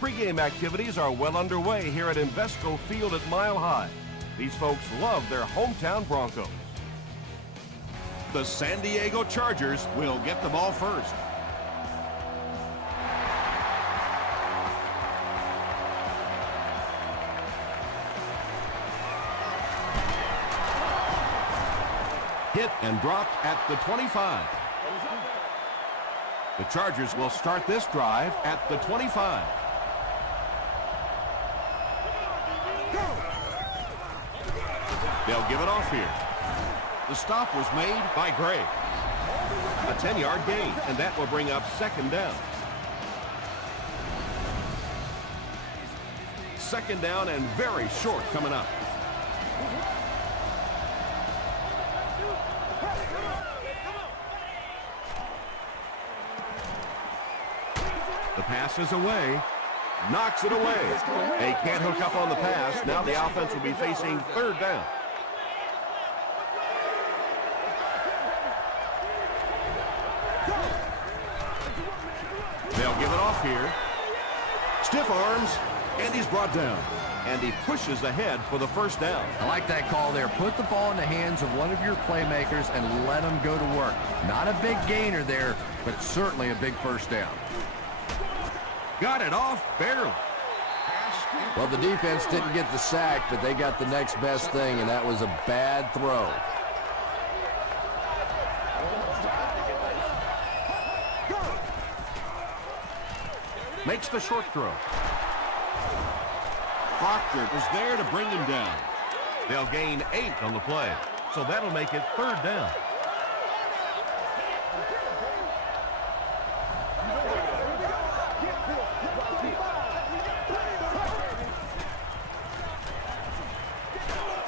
Pre-game activities are well underway here at Invesco Field at Mile High. These folks love their hometown Broncos. The San Diego Chargers will get the ball first. Hit and dropped at the 25. The Chargers will start this drive at the 25. They'll give it off here. The stop was made by Gray. A 10-yard gain, and that will bring up second down. Second down and very short coming up. The pass is away. Knocks it away. They can't hook up on the pass. Now the offense will be facing third down. They'll give it off here. Stiff arms, and he's brought down. And he pushes ahead for the first down. I like that call there. Put the ball in the hands of one of your playmakers and let them go to work. Not a big gainer there, but certainly a big first down. Got it off barely. Well, the defense didn't get the sack, but they got the next best thing, and that was a bad throw. Makes the short throw. Proctor was there to bring him down. They'll gain 8 on the play, so that'll make it third down.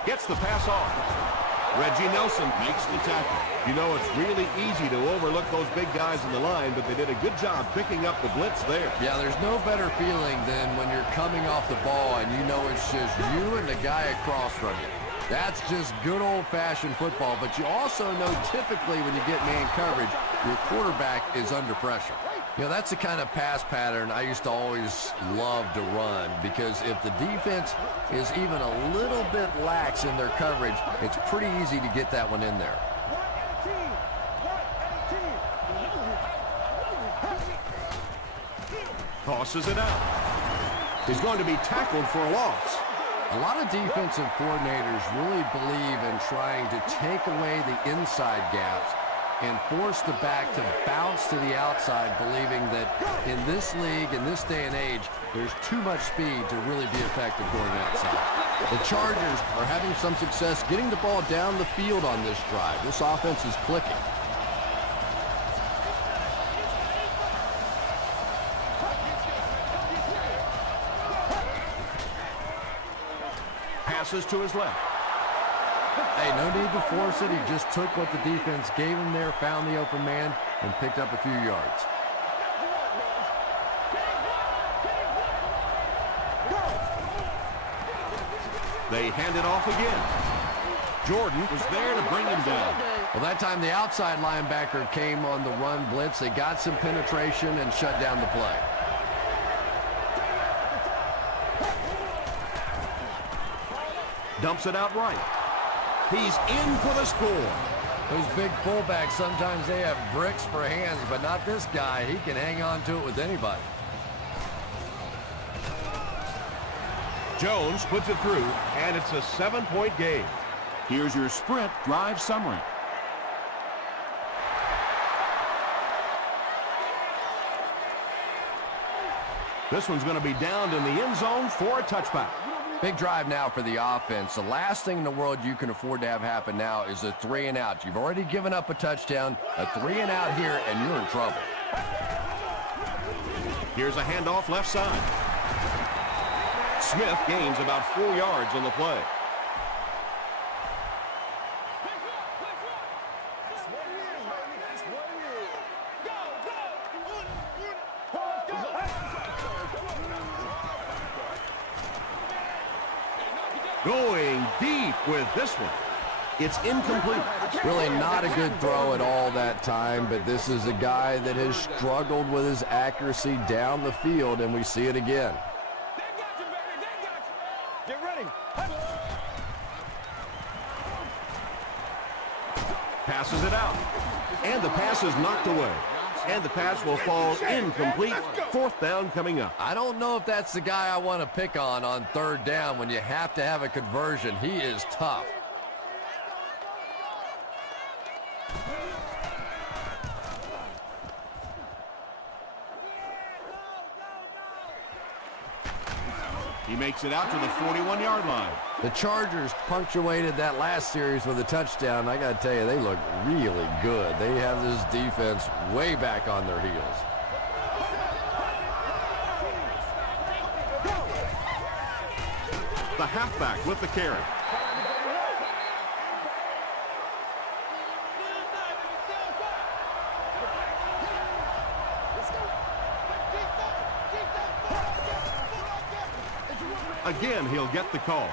Gets the pass off. Reggie Nelson makes the tackle. You know, it's really easy to overlook those big guys in the line, but they did a good job picking up the blitz there. Yeah, there's no better feeling than when you're coming off the ball and you know it's just you and the guy across from you. That's just good old-fashioned football, but you also know typically when you get man coverage, your quarterback is under pressure. You know, that's the kind of pass pattern I used to always love to run, because if the defense is even a little bit lax in their coverage, it's pretty easy to get that one in there. Tosses it out. He's going to be tackled for a loss. A lot of defensive coordinators really believe in trying to take away the inside gaps and force the back to bounce to the outside, believing that in this league, in this day and age, there's too much speed to really be effective going outside. The Chargers are having some success getting the ball down the field on this drive. This offense is clicking. Passes to his left. Hey, no need to force it. He just took what the defense gave him there, found the open man, and picked up a few yards. They hand it off again. Jordan was there to bring him down. Well, that time the outside linebacker came on the run blitz. They got some penetration and shut down the play. Dumps it out right. He's in for the score. Those big fullbacks, sometimes they have bricks for hands, but not this guy. He can hang on to it with anybody. Jones puts it through, and it's a 7-point game. Here's your sprint drive summary. This one's going to be downed in the end zone for a touchback. Big drive now for the offense. The last thing in the world you can afford to have happen now is a 3-and-out. You've already given up a touchdown, a 3-and-out here, and you're in trouble. Here's a handoff left side. Smith gains about 4 yards on the play. Going deep with this one. It's incomplete. Really not a good throw at all that time, but this is a guy that has struggled with his accuracy down the field, and we see it again. Get ready. Passes it out. And the pass is knocked away. And the pass will fall incomplete. Fourth down coming up. I don't know if that's the guy I want to pick on third down when you have to have a conversion. He is tough. He makes it out to the 41-yard line. The Chargers punctuated that last series with a touchdown. I got to tell you, they look really good. They have this defense way back on their heels. The halfback with the carry. Again, he'll get the call.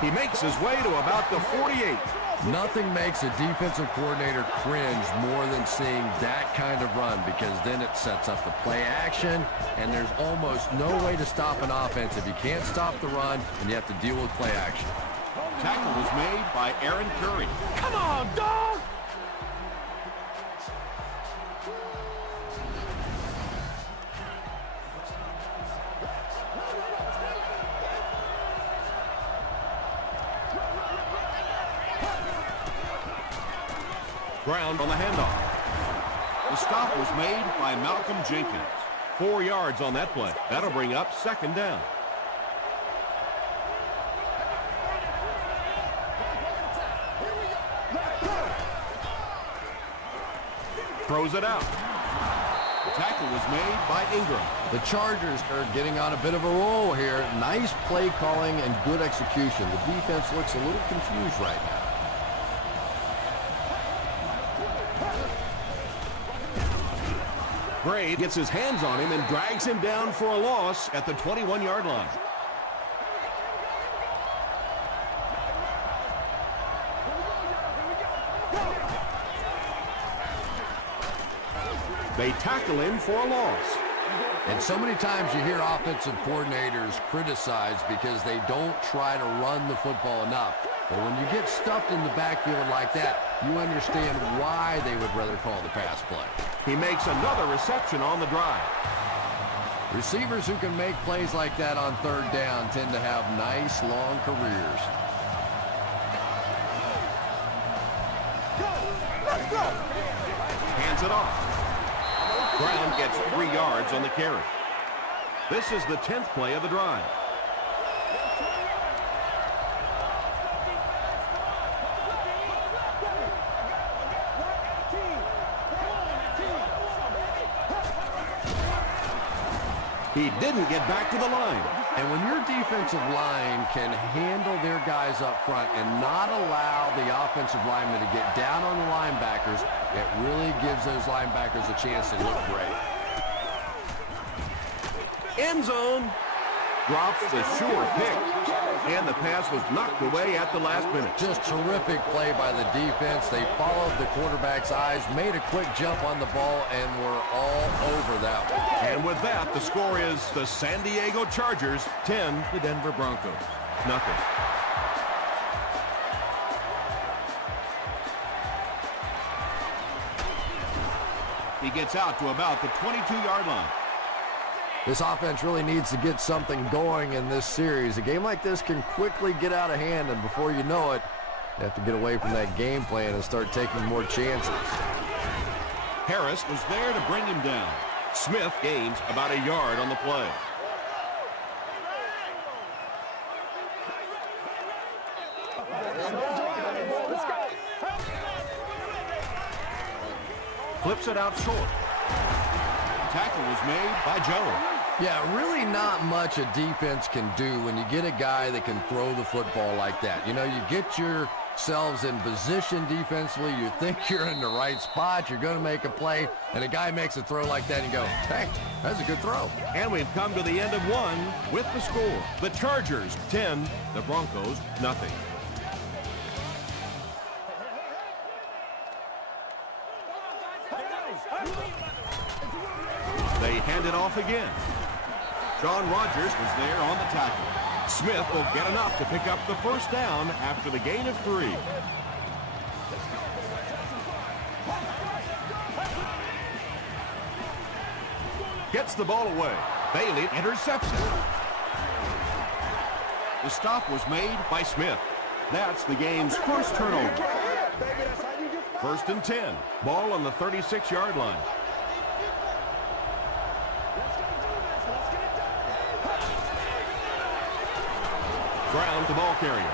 He makes his way to about the 48. Nothing makes a defensive coordinator cringe more than seeing that kind of run, because then it sets up the play action, and there's almost no way to stop an offense if you can't stop the run and you have to deal with play action. Tackle was made by Aaron Curry. Come on, dog! Ground on the handoff. The stop was made by Malcolm Jenkins. 4 yards on that play. That'll bring up second down. Throws it out. Tackle was made by Ingram. The Chargers are getting on a bit of a roll here. Nice play calling and good execution. The defense looks a little confused right now. Gray gets his hands on him and drags him down for a loss at the 21-yard line. They tackle him for a loss. And so many times you hear offensive coordinators criticized because they don't try to run the football enough. But when you get stuffed in the backfield like that, you understand why they would rather call the pass play. He makes another reception on the drive. Receivers who can make plays like that on third down tend to have nice, long careers. Let's go! Hands it off. Brown gets 3 yards on the carry. This is the 10th play of the drive. He didn't get back to the line. And when your defensive line can handle their guys up front and not allow the offensive linemen to get down on the linebackers, it really gives those linebackers a chance to look great. End zone. Drops the sure pick. And the pass was knocked away at the last minute. Just terrific play by the defense. They followed the quarterback's eyes, made a quick jump on the ball, and were all over that one. And with that, the score is the San Diego Chargers 10, the Denver Broncos nothing. He gets out to about the 22-yard line. This offense really needs to get something going in this series. A game like this can quickly get out of hand, and before you know it, you have to get away from that game plan and start taking more chances. Harris was there to bring him down. Smith gains about a yard on the play. Flips it out short. Tackle was made by Jones. Yeah, really not much a defense can do when you get a guy that can throw the football like that. You know, you get yourselves in position defensively, you think you're in the right spot, you're going to make a play, and a guy makes a throw like that and you go, hey, that's a good throw. And we've come to the end of one with the score. The Chargers 10, the Broncos nothing. off again. Sean Rogers was there on the tackle. Smith will get enough to pick up the first down after the gain of 3. Gets the ball away. Bailey intercepts it. The stop was made by Smith. That's the game's first turnover. First and 10. Ball on the 36-yard line. Ground to ball carrier.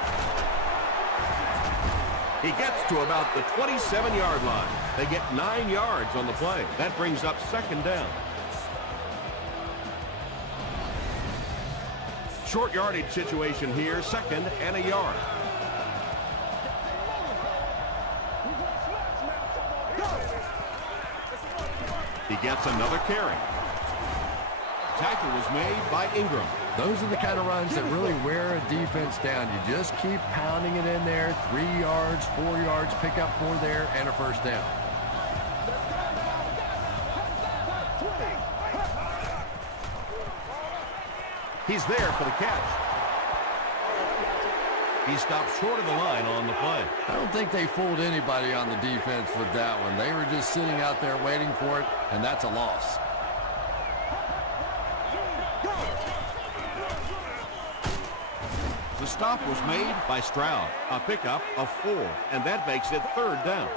He gets to about the 27-yard line. They get 9 yards on the play. That brings up second down. Short yardage situation here, second and a yard. He gets another carry. Tackle was made by Ingram. Those are the kind of runs that really wear a defense down. You just keep pounding it in there. 3 yards, 4 yards, pick up 4 there, and a first down. He's there for the catch. He stopped short of the line on the play. I don't think they fooled anybody on the defense with that one. They were just sitting out there waiting for it, and that's a loss. The stop was made by Stroud. A pickup of 4, and that makes it third down.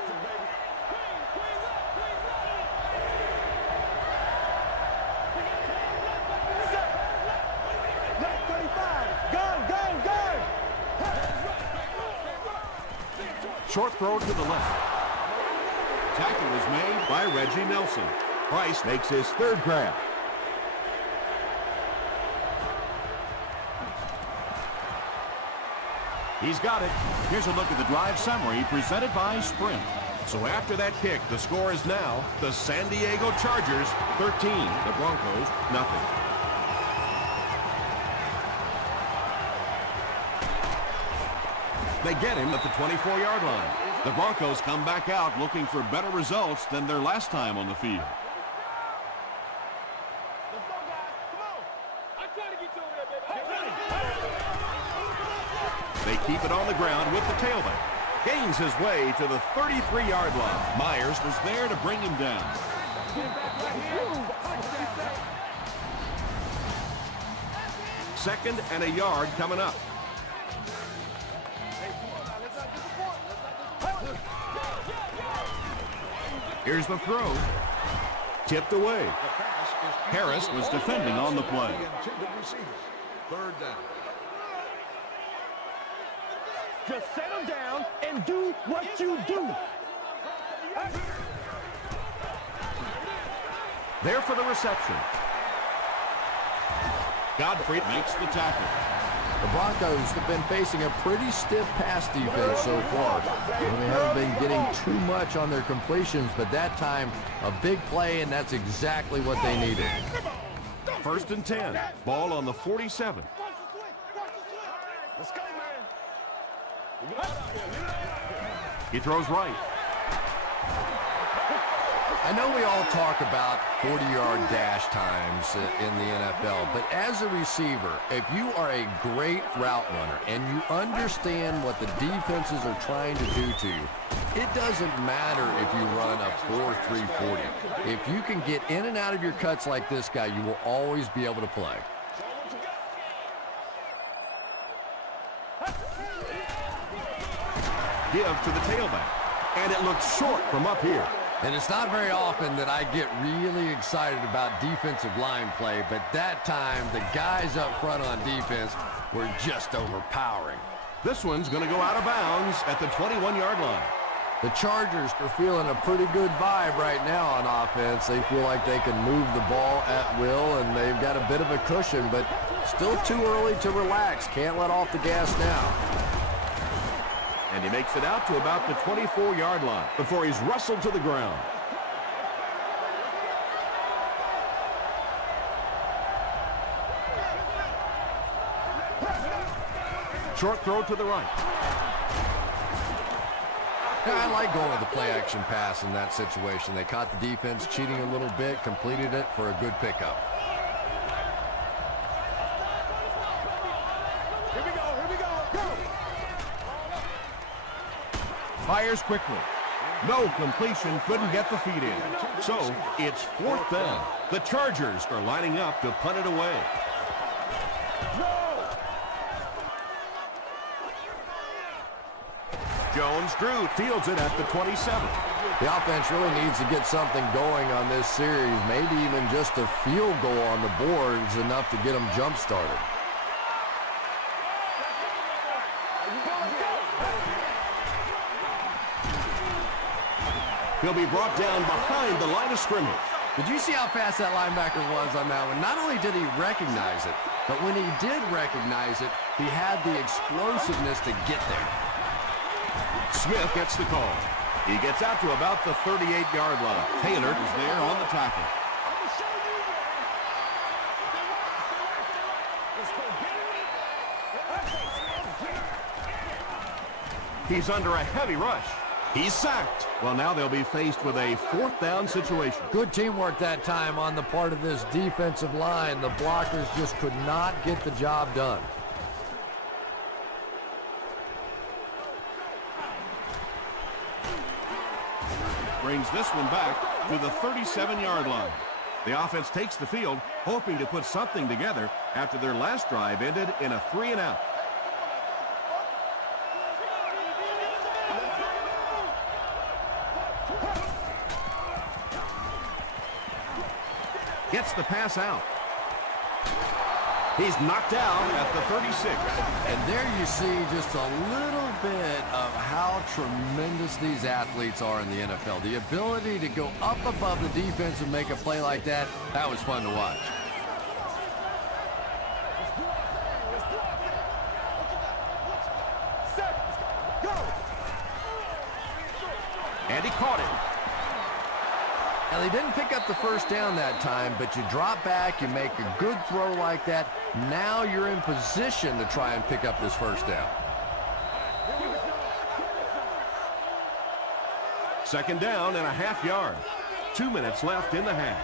Short throw to the left. Tackle was made by Reggie Nelson. Price makes his third grab. He's got it. Here's a look at the drive summary presented by Sprint. So after that kick, the score is now the San Diego Chargers 13, the Broncos nothing. They get him at the 24-yard line. The Broncos come back out looking for better results than their last time on the field. Let's go, guys. Come on. I'm trying to get you over there, baby. They keep it on the ground with the tailback. Gains his way to the 33-yard line. Myers was there to bring him down. Second and a yard coming up. Here's the throw. Tipped away. Harris was defending on the play. Third down. Just settle down and do what you do. There for the reception. Godfrey makes the tackle. The Broncos have been facing a pretty stiff pass defense so far. They haven't been getting too much on their completions, but that time, a big play, and that's exactly what they needed. First and 10. Ball on the 47. Let's go, man. He throws right. I know we all talk about 40-yard dash times in the NFL, but as a receiver, if you are a great route runner and you understand what the defenses are trying to do to you, it doesn't matter if you run a 4.340. If you can get in and out of your cuts like this guy, you will always be able to play. Give to the tailback. And it looks short from up here. And it's not very often that I get really excited about defensive line play, but that time the guys up front on defense were just overpowering. This one's going to go out of bounds at the 21-yard line. The Chargers are feeling a pretty good vibe right now on offense. They feel like they can move the ball at will, and they've got a bit of a cushion, but still too early to relax. Can't let off the gas now. And he makes it out to about the 24-yard line before he's wrestled to the ground. Short throw to the right. Yeah, I like going with the play-action pass in that situation. They caught the defense cheating a little bit, completed it for a good pickup. Fires quickly. No completion, couldn't get the feet in. So, it's 4th down. The Chargers are lining up to punt it away. Jones-Drew fields it at the 27. The offense really needs to get something going on this series. Maybe even just a field goal on the board is enough to get them jump-started. He'll be brought down behind the line of scrimmage. Did you see how fast that linebacker was on that one? Not only did he recognize it, but when he did recognize it, he had the explosiveness to get there. Smith gets the call. He gets out to about the 38-yard line. Taylor is there on the tackle. He's under a heavy rush. He's sacked. Well, now they'll be faced with a 4th down situation. Good teamwork that time on the part of this defensive line. The blockers just could not get the job done. Brings this one back to the 37-yard line. The offense takes the field, hoping to put something together after their last drive ended in a 3-and-out. Gets the pass out. He's knocked down at the 36. And there you see just a little bit of how tremendous these athletes are in the NFL. The ability to go up above the defense and make a play like that, that was fun to watch. And he caught it. Now, they didn't pick up the first down that time, but you drop back, you make a good throw like that. Now you're in position to try and pick up this first down. 2nd down and a half yard. 2 minutes left in the half.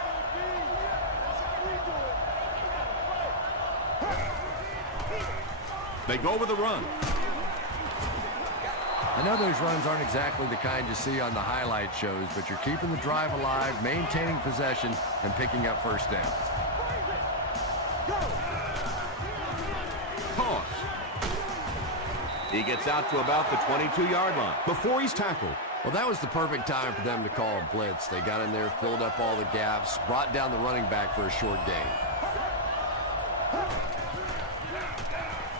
They go with a run. I know those runs aren't exactly the kind you see on the highlight shows, but you're keeping the drive alive, maintaining possession, and picking up first downs. Toss. He gets out to about the 22-yard line before he's tackled. Well, that was the perfect time for them to call a blitz. They got in there, filled up all the gaps, brought down the running back for a short gain.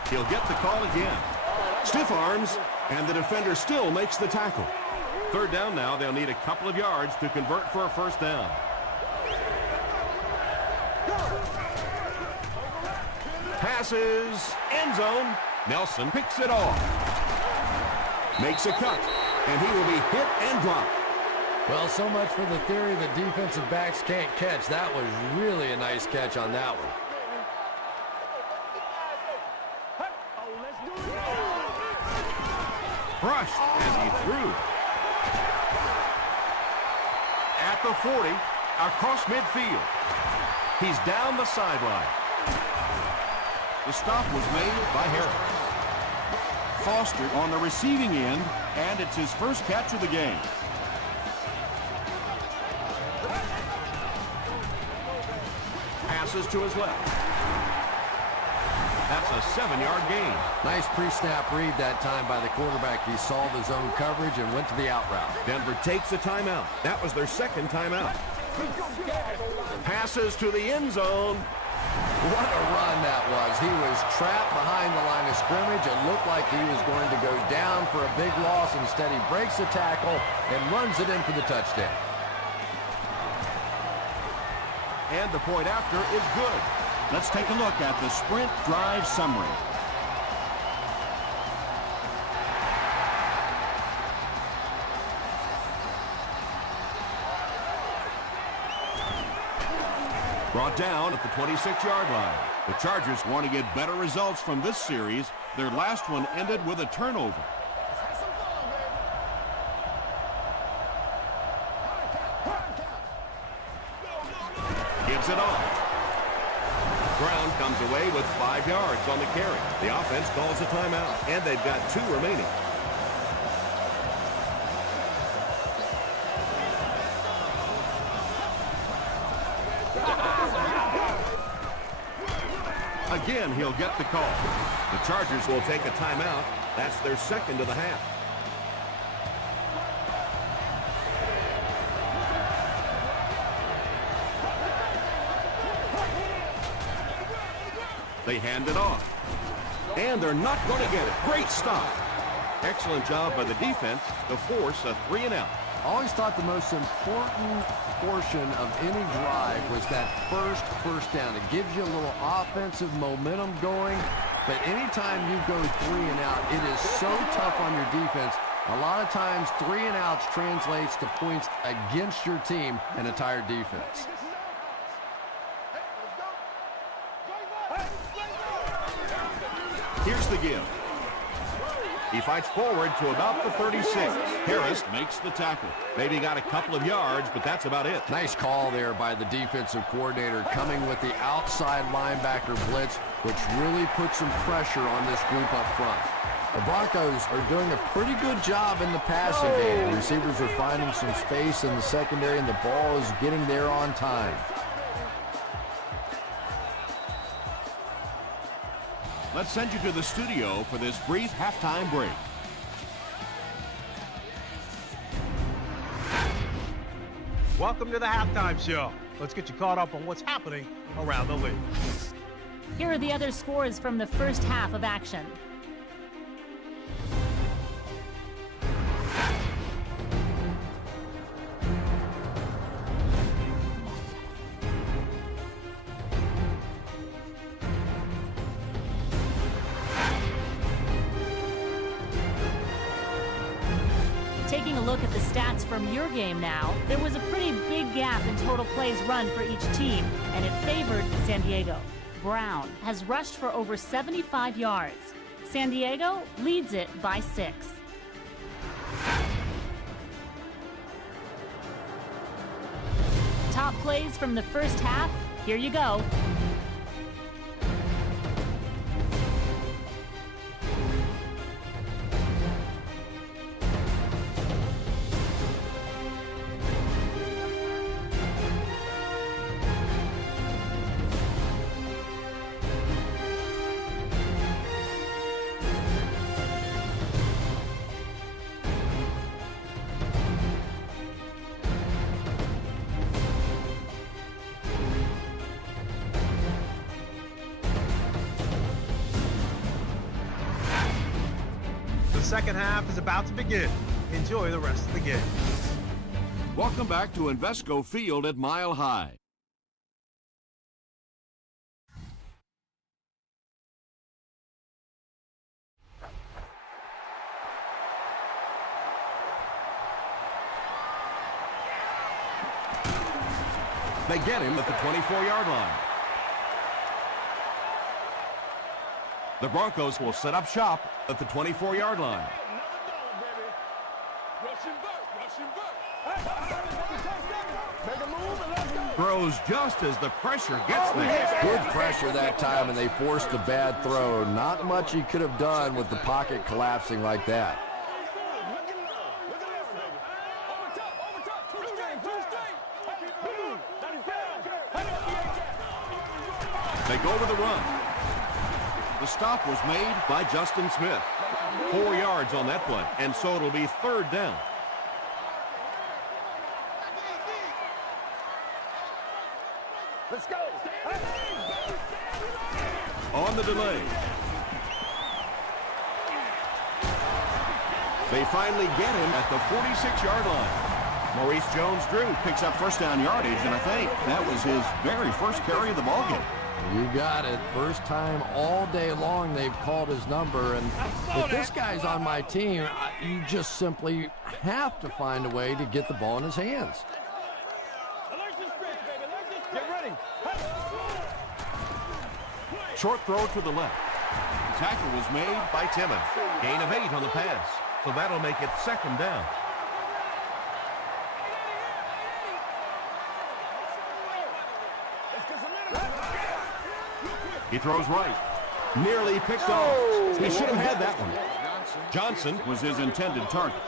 He'll get the call again. Stiff arms, and the defender still makes the tackle. 3rd down now. They'll need a couple of yards to convert for a first down. Passes, end zone. Nelson picks it off. Makes a cut, and he will be hit and dropped. Well, so much for the theory that defensive backs can't catch. That was really a nice catch on that one. Brushed as he threw. At the 40, across midfield. He's down the sideline. The stop was made by Harris. Foster on the receiving end, and it's his first catch of the game. Passes to his left. That's a 7-yard gain. Nice pre-snap read that time by the quarterback. He saw the zone coverage and went to the out route. Denver takes a timeout. That was their 2nd timeout. Passes to the end zone. What a run that was. He was trapped behind the line of scrimmage. It looked like he was going to go down for a big loss. Instead, he breaks the tackle and runs it in for the touchdown. And the point after is good. Let's take a look at the sprint drive summary. Brought down at the 26-yard line. The Chargers want to get better results from this series. Their last one ended with a turnover. Gives it off. ground, comes away with 5 yards on the carry. The offense calls a timeout, and they've got 2 remaining. Again, he'll get the call. The Chargers will take a timeout. That's their second of the half. They hand it off. And they're not going to get it. Great stop. Excellent job by the defense to force a 3-and-out. I always thought the most important portion of any drive was that first down. It gives you a little offensive momentum going, but anytime you go 3-and-out, it is so tough on your defense. A lot of times 3-and-outs translates to points against your team and a tired defense. Here's the give. He fights forward to about the 36. Harris makes the tackle. Maybe got a couple of yards, but that's about it. Nice call there by the defensive coordinator, coming with the outside linebacker blitz, which really puts some pressure on this group up front. The Broncos are doing a pretty good job in the passing game. The receivers are finding some space in the secondary, and the ball is getting there on time. Let's send you to the studio for this brief halftime break. Welcome to the halftime show. Let's get you caught up on what's happening around the league. Here are the other scores from the first half of action. Taking a look at the stats from your game now, there was a pretty big gap in total plays run for each team, and it favored San Diego. Brown has rushed for over 75 yards. San Diego leads it by 6. Top plays from the first half, here you go. The second half is about to begin. Enjoy the rest of the game. Welcome back to Invesco Field at Mile High. They get him at the 24-yard line. The Broncos will set up shop at the 24-yard line. Throws just as the pressure gets there. Good pressure that time, and they forced the bad throw. Not much he could have done with the pocket collapsing like that. They go with the run. The stop was made by Justin Smith. 4 yards on that play, and so it'll be third down. Let's go. On the delay. They finally get him at the 46-yard line. Maurice Jones-Drew picks up first down yardage, and I think that was his very first carry of the ballgame. You got it. First time all day long they've called his number. And if this guy's on my team, you just simply have to find a way to get the ball in his hands. Get ready. Short throw to the left. The tackle was made by Timmons. Gain of 8 on the pass. So that'll make it second down. He throws right. Nearly picked off. He should have had that one. Johnson was his intended target.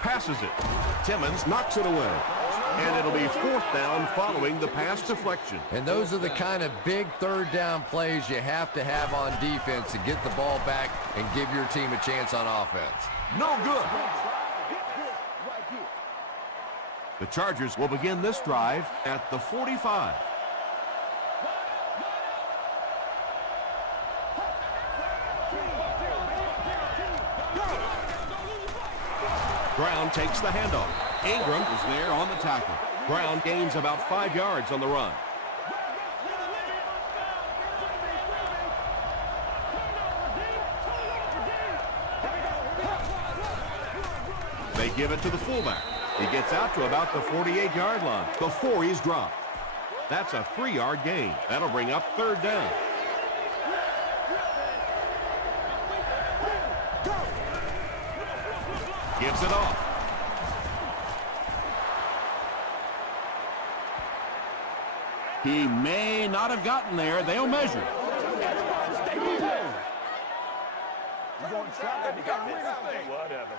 Passes it. Timmons knocks it away. And it'll be 4th down following the pass deflection. And those are the kind of big 3rd down plays you have to have on defense to get the ball back and give your team a chance on offense. No good. The Chargers will begin this drive at the 45. Brown takes the handoff. Ingram is there on the tackle. Brown gains about 5 yards on the run. They give it to the fullback. He gets out to about the 48-yard line before he's dropped. That's a 3-yard gain. That'll bring up 3rd down. Gives it off. He may not have gotten there. They'll measure. Whatever.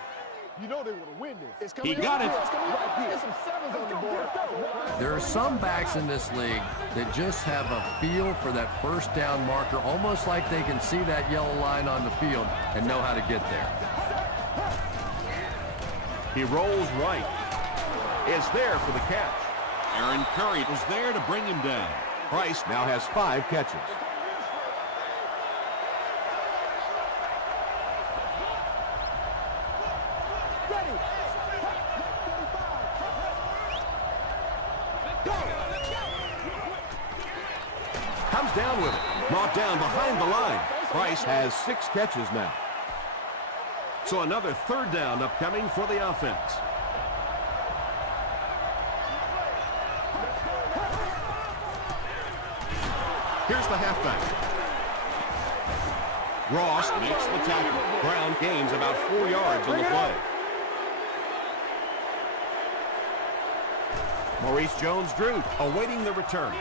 You know they want to win this. He got it. There are some backs in this league that just have a feel for that 1st down marker, almost like they can see that yellow line on the field and know how to get there. He rolls right. Is there for the catch. Aaron Curry was there to bring him down. Price now has 5 catches. Comes down with it. Brought down behind the line. Price has 6 catches now. So another 3rd down upcoming for the offense. Here's the halfback. Ross makes the tackle. Brown gains about 4 yards on the play. Maurice Jones-Drew awaiting the return.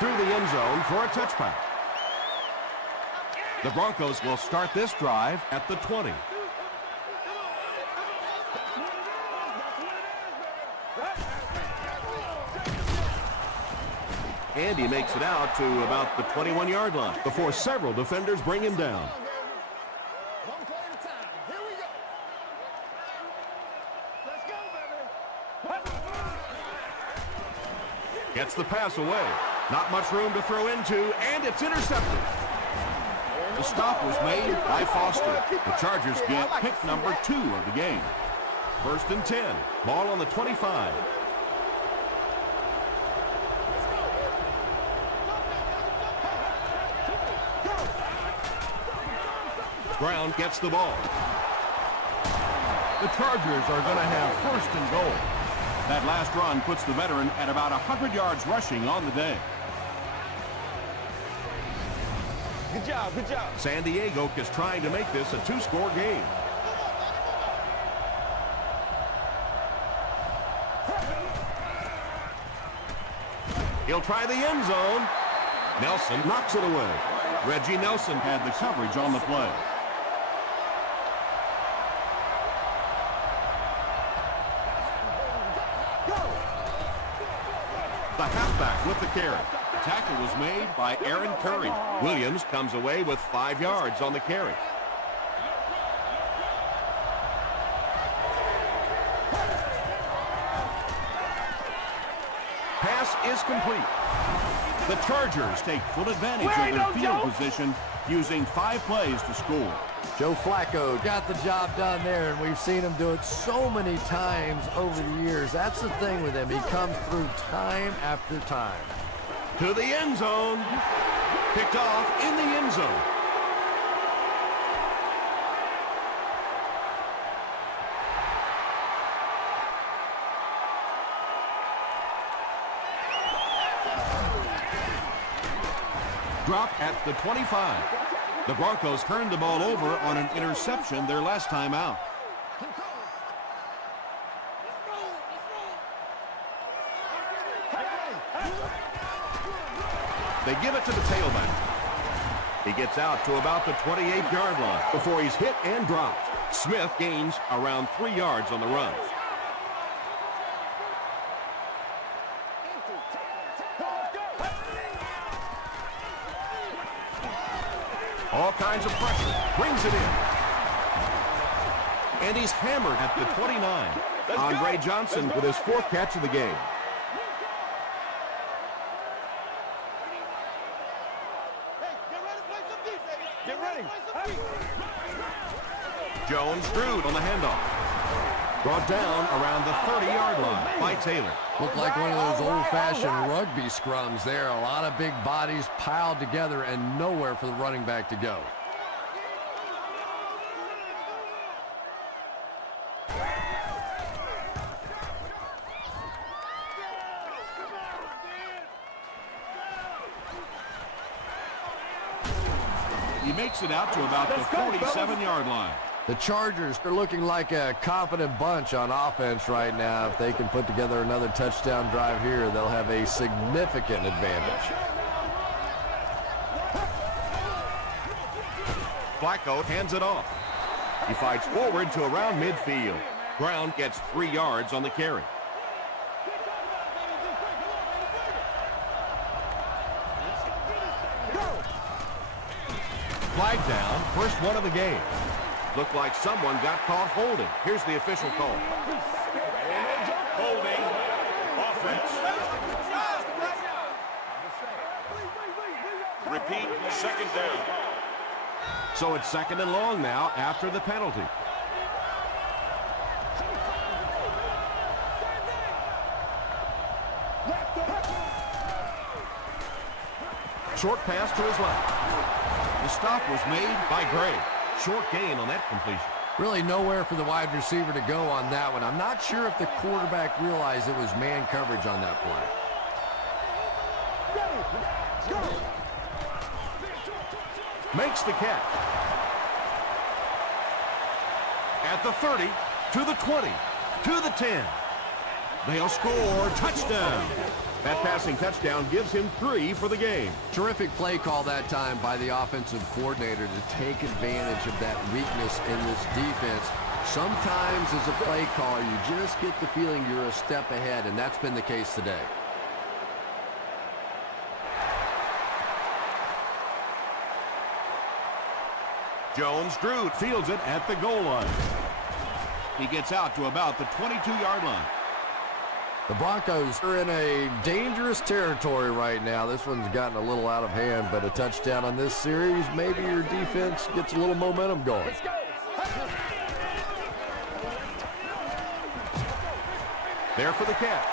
Through the end zone for a touchback. The Broncos will start this drive at the 20. And he makes it out to about the 21-yard line before several defenders bring him down. One play at a time. Here we go. Let's go, baby. Gets the pass away. Not much room to throw into, and it's intercepted. The stop was made by Foster. The Chargers get pick number 2 of the game. 1st and 10. Ball on the 25. Brown gets the ball. The Chargers are going to have 1st and goal. That last run puts the veteran at about 100 yards rushing on the day. Good job, good job. San Diego is trying to make this a 2-score game. He'll try the end zone. Nelson knocks it away. Reggie Nelson had the coverage on the play. The halfback with the carry. Tackle was made by Aaron Curry. Williams comes away with 5 yards on the carry. Pass is complete. The Chargers take full advantage of their field position, using 5 plays to score. Joe Flacco got the job done there, and we've seen him do it so many times over the years. That's the thing with him. He comes through time after time. To the end zone. Picked off in the end zone. Dropped at the 25. The Broncos turned the ball over on an interception their last time out. They give it to the tailback. He gets out to about the 28-yard line before he's hit and dropped. Smith gains around 3 yards on the run. All kinds of pressure. Brings it in. And he's hammered at the 29. Andre Johnson with his 4th catch of the game. Get ready. Jones-Drew on the handoff. Brought down around the 30-yard line by Taylor. Looked like one of those old-fashioned rugby scrums there. A lot of big bodies piled together and nowhere for the running back to go. He makes it out to about the 47-yard line. The Chargers are looking like a confident bunch on offense right now. If they can put together another touchdown drive here, they'll have a significant advantage. Flacco hands it off. He fights forward to around midfield. Brown gets 3 yards on the carry. Flag down, first one of the game. Looked like someone got caught holding. Here's the official call. Holding. Offense. Repeat, second down. So it's 2nd and long now after the penalty. Short pass to his left. The stop was made by Gray. Short gain on that completion. Really nowhere for the wide receiver to go on that one. I'm not sure if the quarterback realized it was man coverage on that play. Makes the catch. At the 30, to the 20, to the 10. They'll score. Touchdown. That passing touchdown gives him 3 for the game. Terrific play call that time by the offensive coordinator to take advantage of that weakness in this defense. Sometimes as a play caller, you just get the feeling you're a step ahead, and that's been the case today. Jones-Drew fields it at the goal line. He gets out to about the 22-yard line. The Broncos are in a dangerous territory right now. This one's gotten a little out of hand, but a touchdown on this series, maybe your defense gets a little momentum going. There for the catch.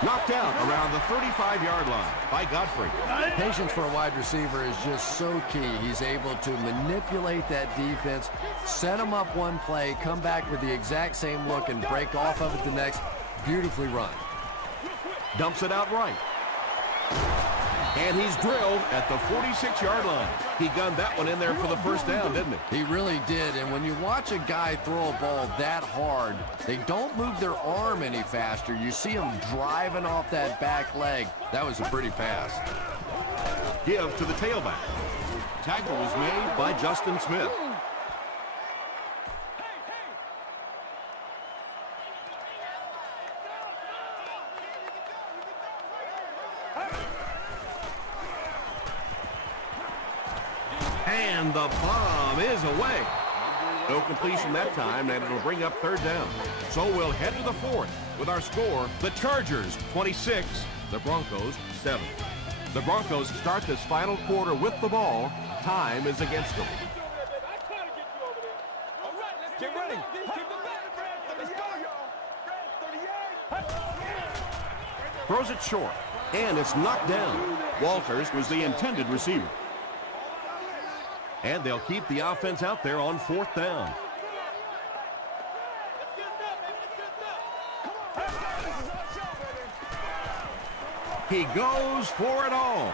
Knocked out around the 35-yard line by Godfrey. Patience for a wide receiver is just so key. He's able to manipulate that defense, set them up one play, come back with the exact same look, and break off of it the next. Beautifully run. Dumps it out right. And he's drilled at the 46-yard line. He gunned that one in there for the first down, didn't he? He really did, and when you watch a guy throw a ball that hard, they don't move their arm any faster. You see him driving off that back leg. That was a pretty pass. Give to the tailback. Tackle was made by Justin Smith. And the bomb is away. No completion that time, and it'll bring up 3rd down. So we'll head to the 4th with our score, the Chargers 26, the Broncos 7. The Broncos start this final quarter with the ball. Time is against them. Get ready. Throws it short, and it's knocked down. Walters was the intended receiver. And they'll keep the offense out there on 4th down. He goes for it all.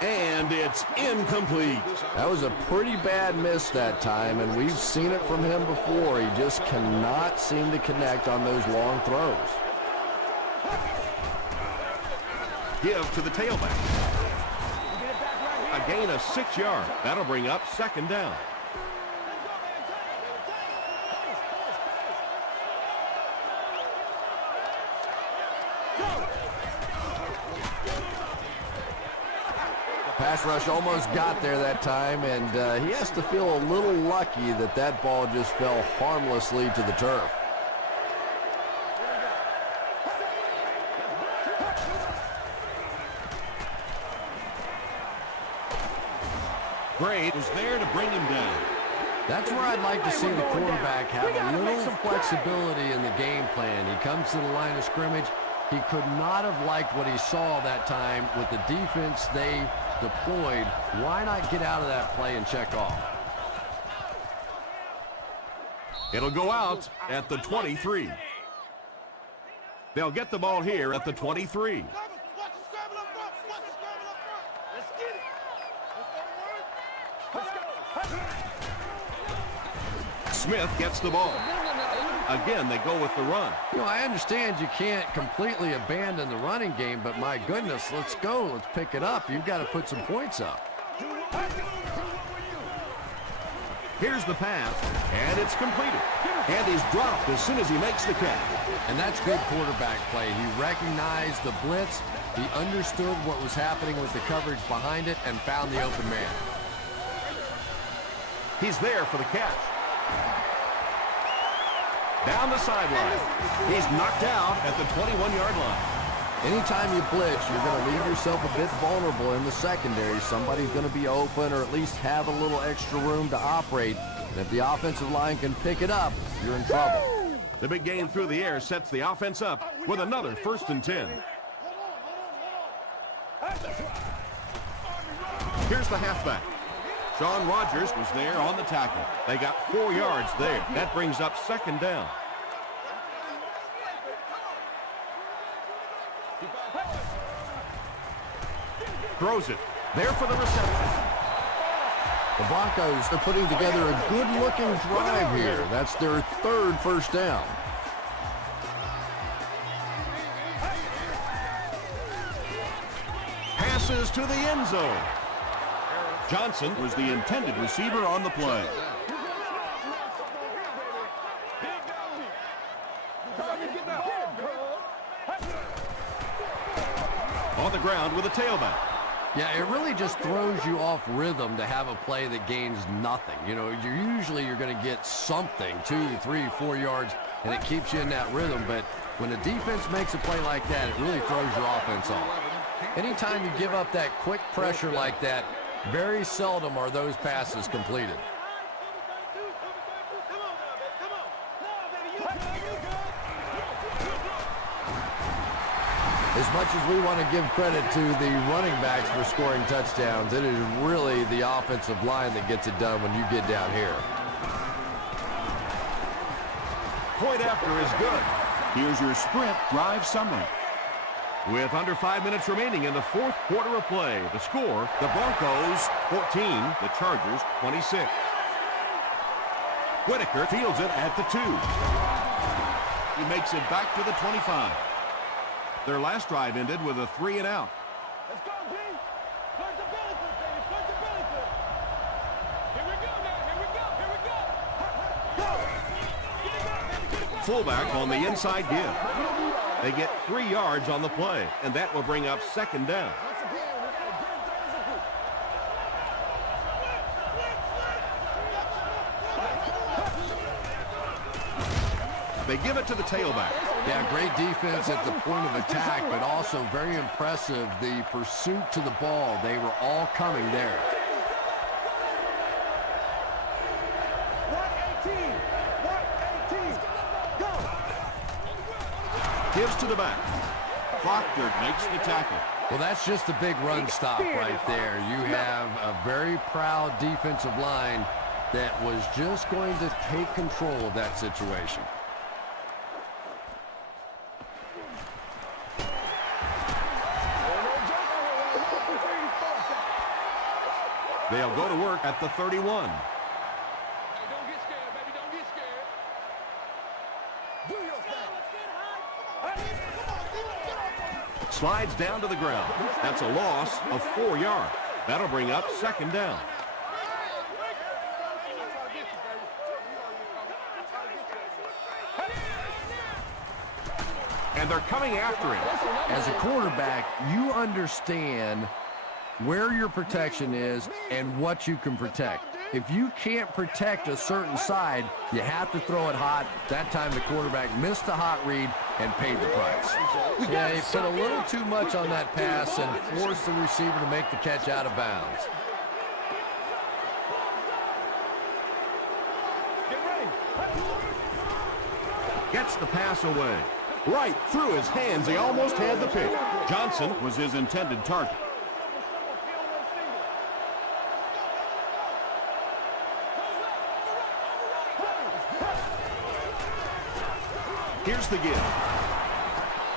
And it's incomplete. That was a pretty bad miss that time, and we've seen it from him before. He just cannot seem to connect on those long throws. Give to the tailback. A gain of 6 yards. That'll bring up second down. Pass rush almost got there that time, and he has to feel a little lucky that that ball just fell harmlessly to the turf. Gray is there to bring him down. That's where I'd like to see the quarterback have a little flexibility in the game plan. He comes to the line of scrimmage. He could not have liked what he saw that time with the defense they deployed. Why not get out of that play and check off? It'll go out at the 23. They'll get the ball here at the 23. Smith gets the ball. Again, they go with the run. You know, I understand you can't completely abandon the running game, but my goodness, let's go. Let's pick it up. You've got to put some points up. Here's the pass, and it's completed. And he's dropped as soon as he makes the catch. And that's good quarterback play. He recognized the blitz. He understood what was happening with the coverage behind it and found the open man. He's there for the catch. Down the sideline. He's knocked out at the 21-yard line. Anytime you blitz, you're going to leave yourself a bit vulnerable in the secondary. Somebody's going to be open or at least have a little extra room to operate. And if the offensive line can pick it up, you're in trouble. The big gain through the air sets the offense up with another 1st and 10. Here's the halfback. Sean Rogers was there on the tackle. They got 4 yards there. That brings up second down. Throws it. There for the reception. The Broncos are putting together a good-looking drive here. That's their 3rd first down. Passes to the end zone. Johnson was the intended receiver on the play. On the ground with a tailback. Yeah, it really just throws you off rhythm to have a play that gains nothing. You know, you're going to get something, 2, 3, 4 yards, and it keeps you in that rhythm. But when a defense makes a play like that, it really throws your offense off. Anytime you give up that quick pressure like that, very seldom are those passes completed. As much as we want to give credit to the running backs for scoring touchdowns, it is really the offensive line that gets it done when you get down here. Point after is good. Here's your sprint drive summary. With under 5 minutes remaining in the 4th quarter of play, the score, the Broncos 14, the Chargers 26. Whitaker fields it at the 2. He makes it back to the 25. Their last drive ended with a 3 and out. Let's go, G. Play the benefit, baby. Play the benefit. Here we go now. Here we go. Go. Fullback on the inside give. They get 3 yards on the play, and that will bring up second down. They give it to the tailback. Yeah, great defense at the point of attack, but also very impressive the pursuit to the ball. They were all coming there. 118. Go. Gives to the back. Proctor makes the tackle. Well, that's just a big run stop right there. You have a very proud defensive line that was just going to take control of that situation. They'll go to work at the 31. Hey, don't get scared, baby. Don't get scared. Do your thing. Slides down to the ground. That's a loss of 4 yards. That'll bring up second down. And they're coming after him. As a quarterback, you understand where your protection is and what you can protect. If you can't protect a certain side, you have to throw it hot. That time the quarterback missed the hot read and paid the price. Yeah, he put a little too much on that pass and forced the receiver to make the catch out of bounds. Gets the pass away. Right through his hands. He almost had the pick. Johnson was his intended target. Here's the give.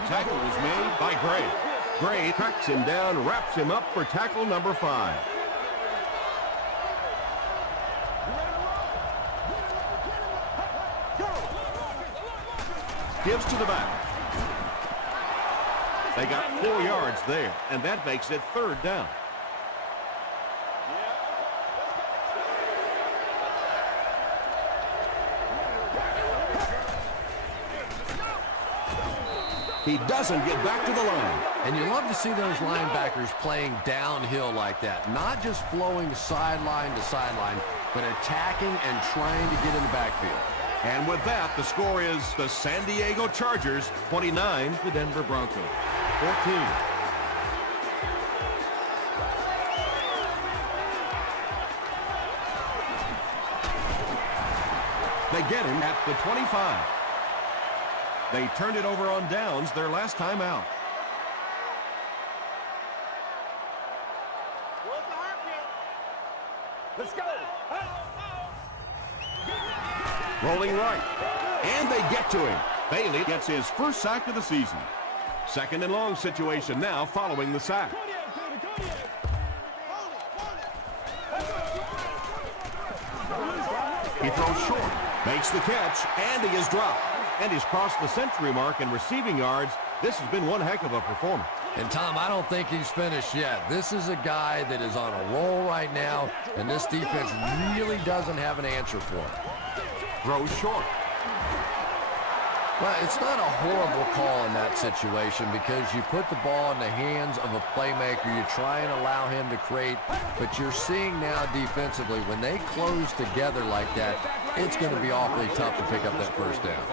Tackle was made by Gray. Gray tracks him down, wraps him up for tackle number 5. Gives to the back. They got 4 yards there, and that makes it third down. He doesn't get back to the line. And you love to see those linebackers playing downhill like that. Not just flowing sideline to sideline, but attacking and trying to get in the backfield. And with that, the score is the San Diego Chargers 29, the Denver Broncos 14. They get him at the 25. They turned it over on downs their last time out. Let's go. Rolling right. And they get to him. Bailey gets his first sack of the season. Second and long situation now following the sack. He throws short. Makes the catch. And he is dropped. And he's crossed the century mark in receiving yards. This has been one heck of a performance. And, Tom, I don't think he's finished yet. This is a guy that is on a roll right now, and this defense really doesn't have an answer for him. Throws short. Well, it's not a horrible call in that situation because you put the ball in the hands of a playmaker. You try and allow him to create, but you're seeing now defensively, when they close together like that, it's going to be awfully tough to pick up that first down.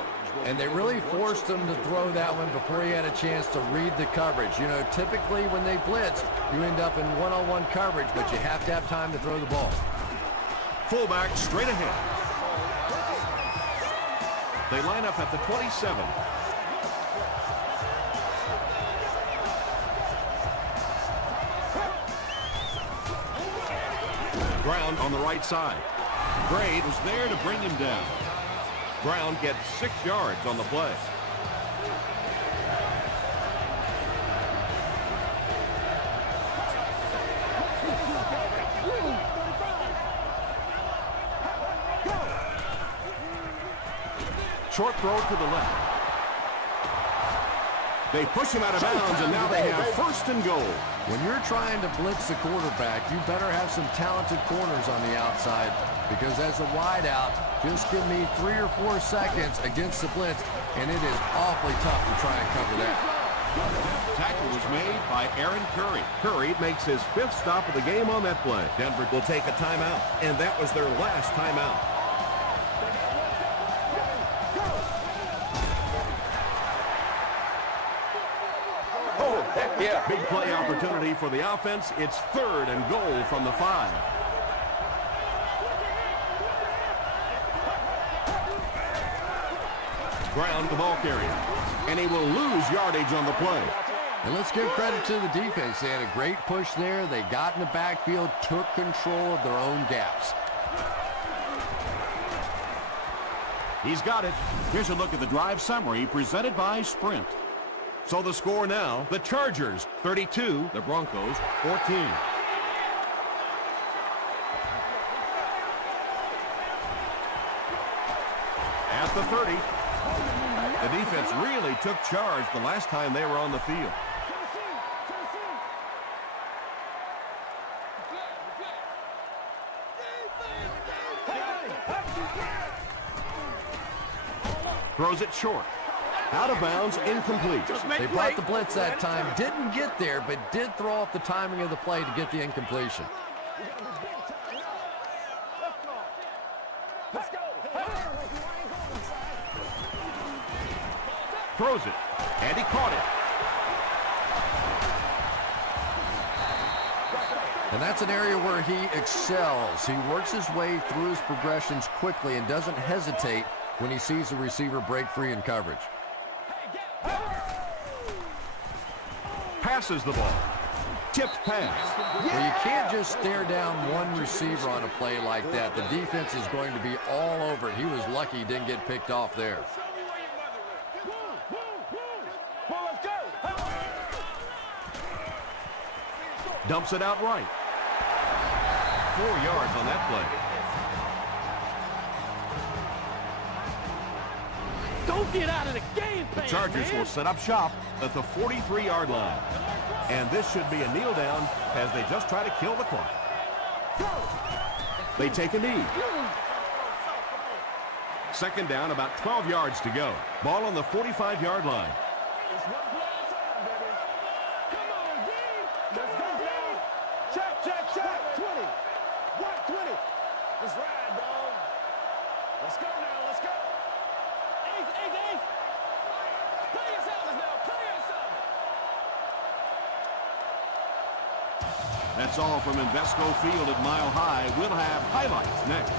And they really forced him to throw that one before he had a chance to read the coverage. You know, typically when they blitz, you end up in one-on-one coverage, but you have to have time to throw the ball. Fullback straight ahead. They line up at the 27. Brown on the right side. Gray was there to bring him down. Brown gets 6 yards on the play. Short throw to the left. They push him out of bounds, and now they have first and goal. When you're trying to blitz the quarterback, you better have some talented corners on the outside, because as a wideout, just give me 3 or 4 seconds against the blitz, and it is awfully tough to try and cover that. Tackle was made by Aaron Curry. Curry makes his 5th stop of the game on that play. Denver will take a timeout, and that was their last timeout. Yeah. Big play opportunity for the offense. It's 3rd and goal from the 5. Brown, the ball carrier. And he will lose yardage on the play. And let's give credit to the defense. They had a great push there. They got in the backfield, took control of their own gaps. He's got it. Here's a look at the drive summary presented by Sprint. So the score now, the Chargers 32, the Broncos 14. At the 30, the defense really took charge the last time they were on the field. Throws it short. Out of bounds, incomplete. They brought the blitz that time. Didn't get there, but did throw off the timing of the play to get the incompletion. Throws it, and he caught it. And that's an area where he excels. He works his way through his progressions quickly and doesn't hesitate when he sees the receiver break free in coverage. Passes the ball. Tipped pass. Well, you can't just stare down one receiver on a play like that. The defense is going to be all over it. He was lucky he didn't get picked off there. Dumps it out right. 4 yards on that play. Don't get out of the game plan, The Chargers will set up shop at the 43-yard line. And this should be a kneel down as they just try to kill the clock. They take a knee. Second down, about 12 yards to go. Ball on the 45-yard line. Check. 20. 120. Let's ride, dog. Let's go now. Let's go. Eighth. Play yourselves now. Play yourselves. That's all from Invesco Field at Mile High. We'll have highlights next.